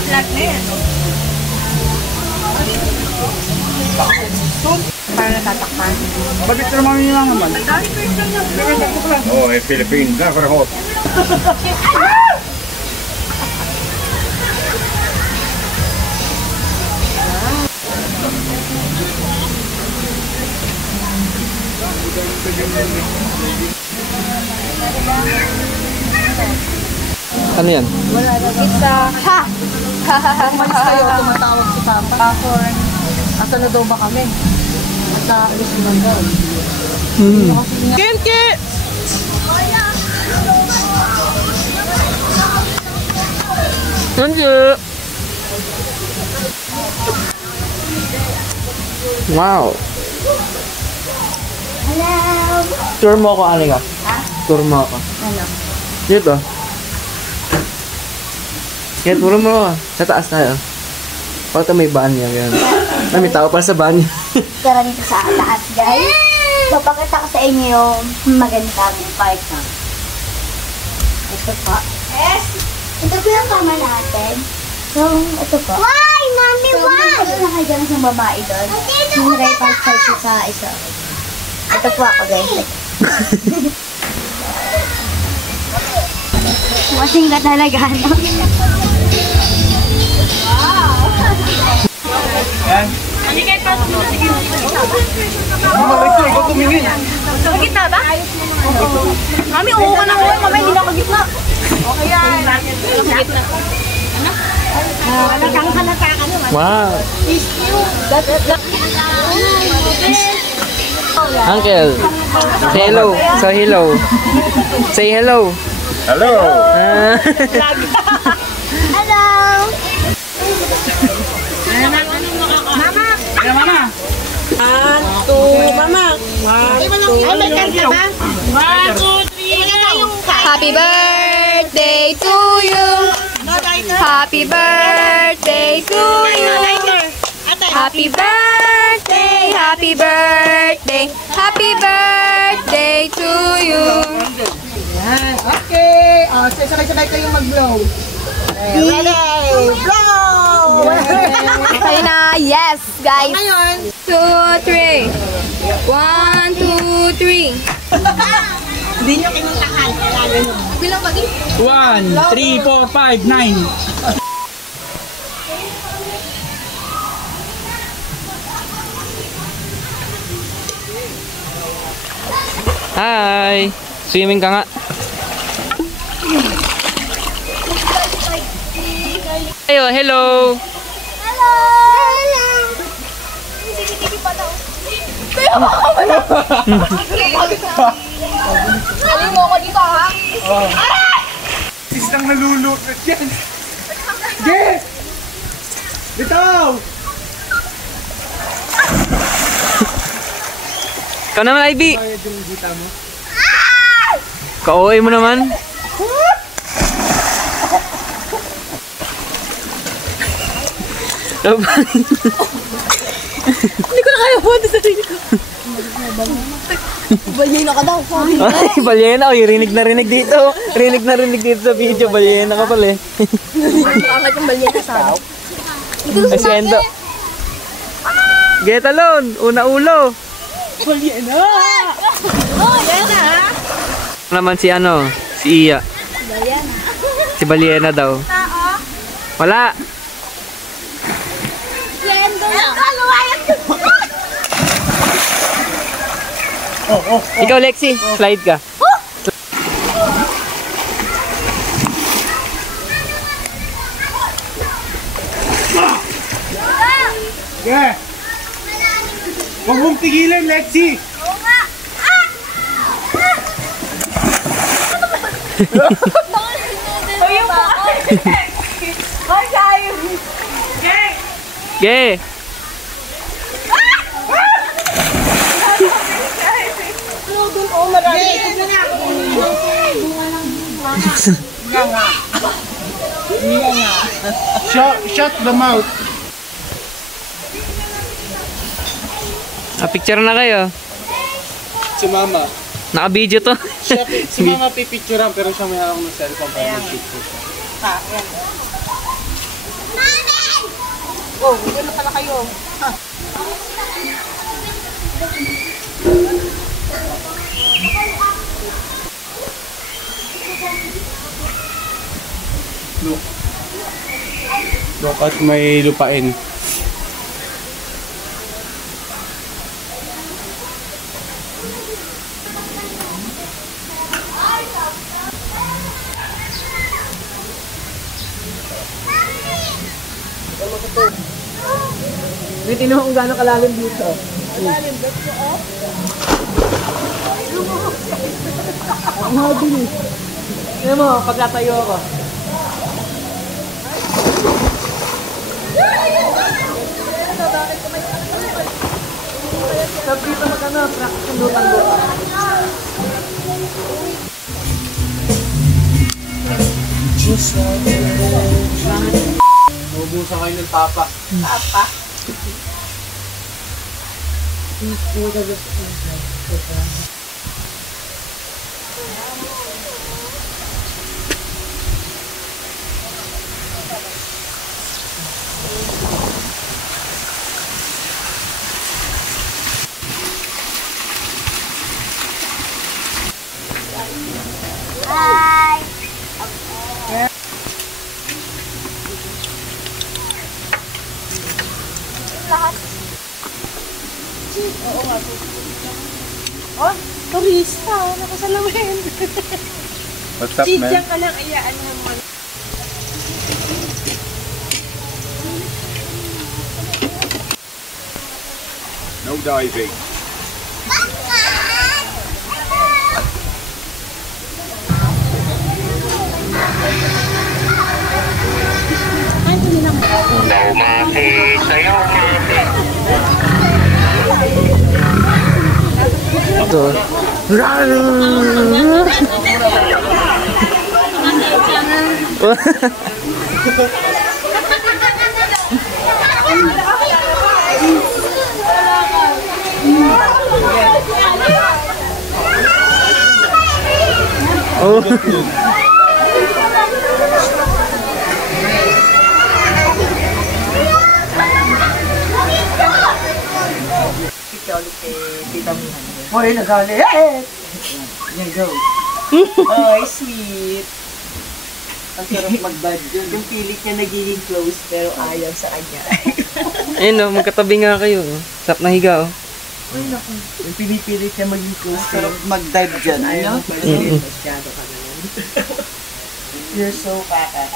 naka-vlog na yan. Para natatakpan. Bakit naman yun lang naman? Oh, Philippines na for hot. Ano yan? Wala na. Pizza. Ha! Umalis kayo, tumatawag si Papa. Popcorn. Asa na daw ba kami? At naalis naman daw. Kenke! Kenke! Wow! Hello! Tour mo ako, Alika. Ha? Tour mo ako. Ano? Dito. Kaya tour mo ako. Sa taas tayo. Bakit may ban niya? May tao pala sa ban niya. Tara dito sa taas, guys. Papakita ko sa inyo yung magandang park na. Ito po. Yes! Ito po yung kama natin. So, ito po. Why? Mami, why? So, ito nakadyan sa babae doon. Yung nag-park siya sa isa. Ito po ako, guys. Wasing ka talaga, no? Yan. Hindi kayo pa mo. Sige. Ikaw tumingin. Sa gitna ba? Oo. Mami, oo ka na nga. Mami, hindi na ka gitna. Okay yan. Sa gitna. Ano? Halata ka naman. Wow! Uncle! Say hello! Say hello! Say hello! Hello! Hello! Mama! Kaya mama! Mama! Ay, may kanta ba? 1, 2, 3, Happy birthday to you! Happy birthday to you! Happy birthday! Happy birthday! Happy birthday to you! Yan, okay. Sabay-sabay kayong mag-blow. Ready! Blow! Kayo na, yes, guys! 2, 3. 1, 2, 3. Hindi nyo kinuntahan. Bilang pagi? 1, 3, 4, 5, 9. Hi! Swimming ka nga. Ayo, hello! Hello! CCTV pa daw. Kaya Aling mo ako dito, ha? Isang nalulupit yan. Ge! Bitaw! Ikaw naman, Ivy! Ka-OA mo naman. Hindi ko na kaya po sa sarili ko. Balyena ka daw. Ay, balyena. Oy, rinig na rinig dito. Rinig na rinig dito sa video. Balyena ka pala eh. Angat yung balyena sa akin. Ay, si Endo. Get alone. Una ulo. Balyena! Oh, yan na, ha? Naman si ano? Si Iya. Balyena. Si balyena daw. Wala. Yendo lang. Kaluwayan. Ikaw, Lexi. Slide ka. Ge! Huwag mong pigilan, Lexi! Oo nga. Ayun pa ako. Ay, sayo. Ge! Shut the mouth! Picture na kayo. Si Mama. Naka-video to. Si Mama pipicturean pero siya may hawak ng cellphone para mag-picture siya. Oh, hindi na pala kayo. Ha? Look at may lupain. May tinuha kung gano'ng kalalim dito. Malalim, bet ko, oh. Ang mabilis. Tignan mo, pagkatayo ako. Sabi dito mag-ano, practice yung lutang-lutang. Naubusan kayo ng tapa. Papa. Hi! Oo nga. Oh, turista. Nakasalamin. What's up, man? Diyan ka lang, ayaan mo naman. No diving. Ito. Oh. Hoy, nagalit! Yan, go. Ay, sweet. Ang sarap mag-bad yun. Yung pilit niya nagiging close pero ayaw sa kanya. Ayun o, magkatabi nga kayo. Sarap na higa o. Ay, naku. Yung pinipilit niya maging close. Sarap mag-dive dyan. Ayaw. Masyado ka na yan. You're so kaka.